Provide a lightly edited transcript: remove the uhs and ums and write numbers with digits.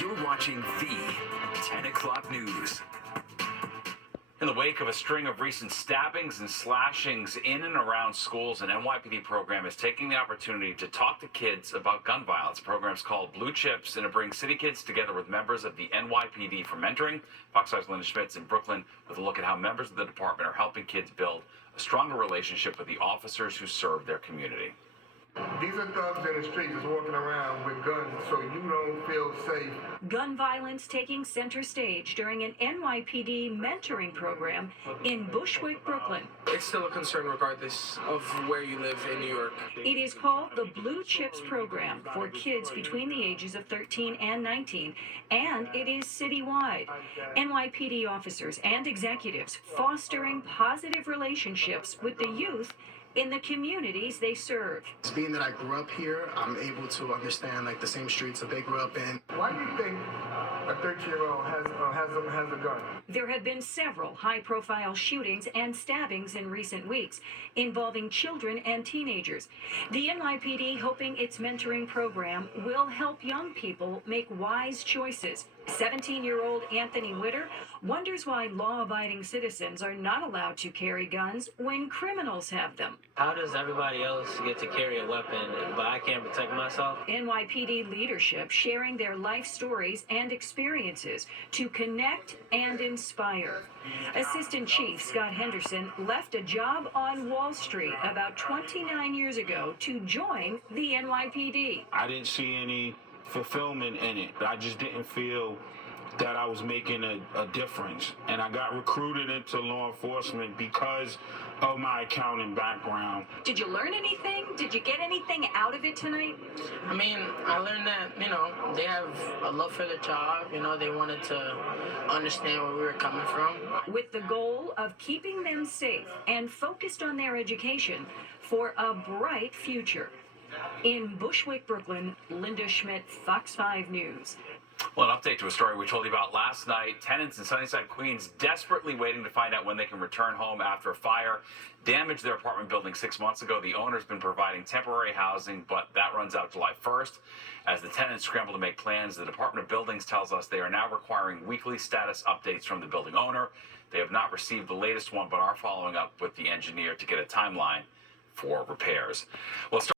You're watching the 10 o'clock news. In the wake of a string of recent stabbings and slashings in and around schools, an NYPD program is taking the opportunity to talk to kids about gun violence. The program's called Blue Chips, and it brings city kids together with members of the NYPD for mentoring. Fox 5's Linda Schmitz in Brooklyn with a look at how members of the department are helping kids build a stronger relationship with the officers who serve their community. These are thugs in the streets just walking around with guns so you don't feel safe. Gun violence taking center stage during an NYPD mentoring program in Bushwick, Brooklyn. It's still a concern regardless of where you live in New York. It is called the Blue Chips program for kids between the ages of 13 and 19, and it is citywide. NYPD officers and executives fostering positive relationships with the youth in the communities they serve. Being that I grew up here, I'm able to understand the same streets that they grew up in. Why do you think a 13-year-old has a gun? There have been several high-profile shootings and stabbings in recent weeks involving children and teenagers. The NYPD hoping its mentoring program will help young people make wise choices. 17-year-old Anthony Witter wonders why law-abiding citizens are not allowed to carry guns when criminals have them. How does everybody else get to carry a weapon, but I can't protect myself? NYPD leadership sharing their life stories and experiences to connect and inspire. Assistant Chief Scott Henderson left a job on Wall Street about 29 years ago to join the NYPD. I didn't see any fulfillment in it. I just didn't feel that I was making a difference. And I got recruited into law enforcement because of my accounting background. Did you learn anything? Did you get anything out of it tonight? I mean, I learned that, they have a love for the job. They wanted to understand where we were coming from. With the goal of keeping them safe and focused on their education for a bright future. In Bushwick, Brooklyn, Linda Schmidt, Fox 5 News. Well, an update to a story we told you about last night. Tenants in Sunnyside, Queens, desperately waiting to find out when they can return home after a fire damaged their apartment building 6 months ago. The owner's been providing temporary housing, but that runs out July 1st. As the tenants scramble to make plans, the Department of Buildings tells us they are now requiring weekly status updates from the building owner. They have not received the latest one, but are following up with the engineer to get a timeline for repairs. Well,